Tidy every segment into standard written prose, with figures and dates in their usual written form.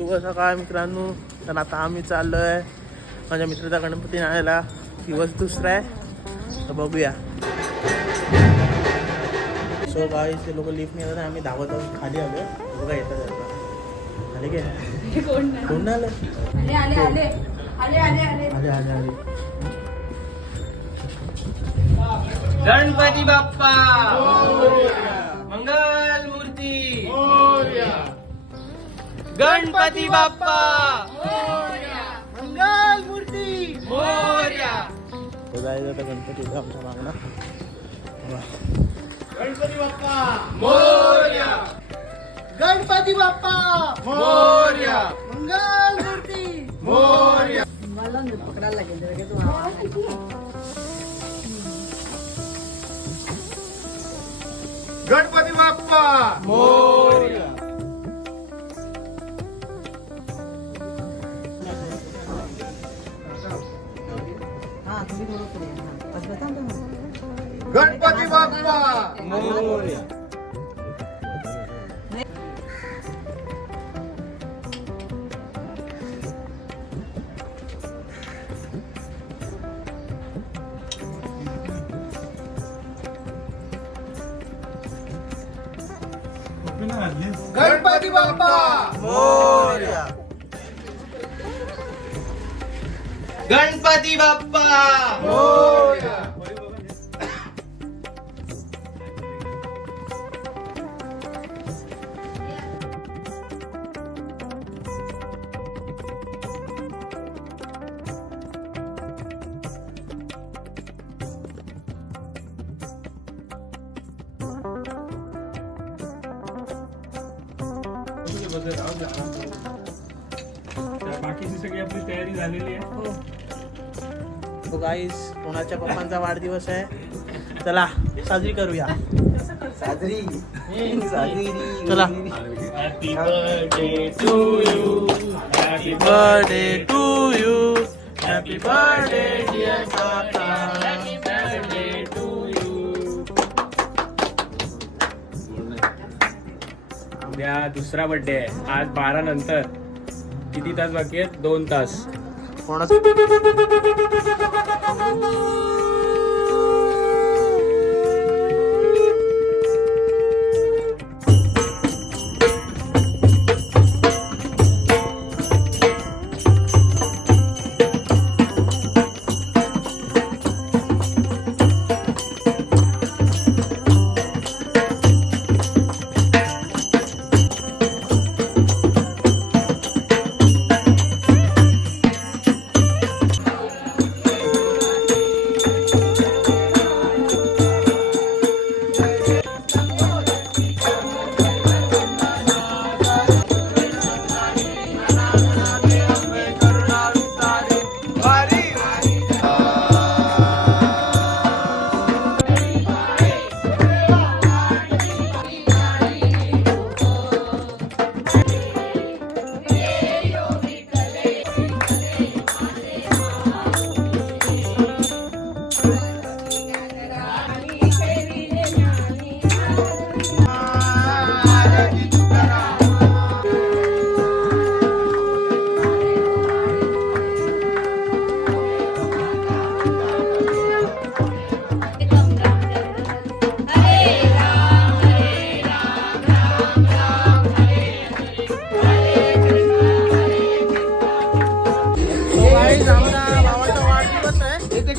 शुभ सकाळ मित्रांनो. तर आता आम्ही चाललोय माझ्या मित्राचा गणपती आणायला. दिवस दुसरा आहे तर बघूया. सो गाईस ते लोक लिफ्ट नाही येतात, आम्ही धावत धावत खाली आलो. बघा येतात आता आले काय कोण आलं. आले गणपती बाप्पा मंगल मूर्ती. गणपती बाप्पा मंगल मूर्ती मोरया. तो जायचं आता गणपती आमच्या मागणं. गणपती बाप्पा मोरया. गणपती बाप्पा मोरया. मंगल मूर्ती मोरया. मला पकडायला लागेल गणपती बाप्पा मोरया. हा तुम्ही थोडं पुढे गणपती बाप्पा मोरया. गणपती बाप्पा मोरया. गणपती बाप्पा मोरया. बाकीची सगळी आपली तयारी झालेली आहे. तो गाईस कोणाच्या पप्पांचा वाढदिवस आहे. चला साजरी करूया. साजरी चला. Happy birthday to you. Happy birthday to you. Happy birthday dear काका. Birthday to you. उद्या दुसरा बर्थडे आहे. आज 12 नंतर किती तास बाकी आहेत? 2 तास. कोणाचा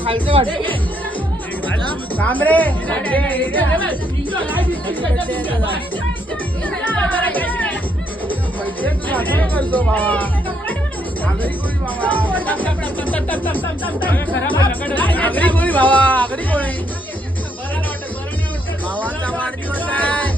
खालचं वाटत कांबरे. करतो बाबा. आगरी कोळी बाबा. आगरी कोळी भावा. आगरी कोळी. भावाचा वाढदिवस आहे.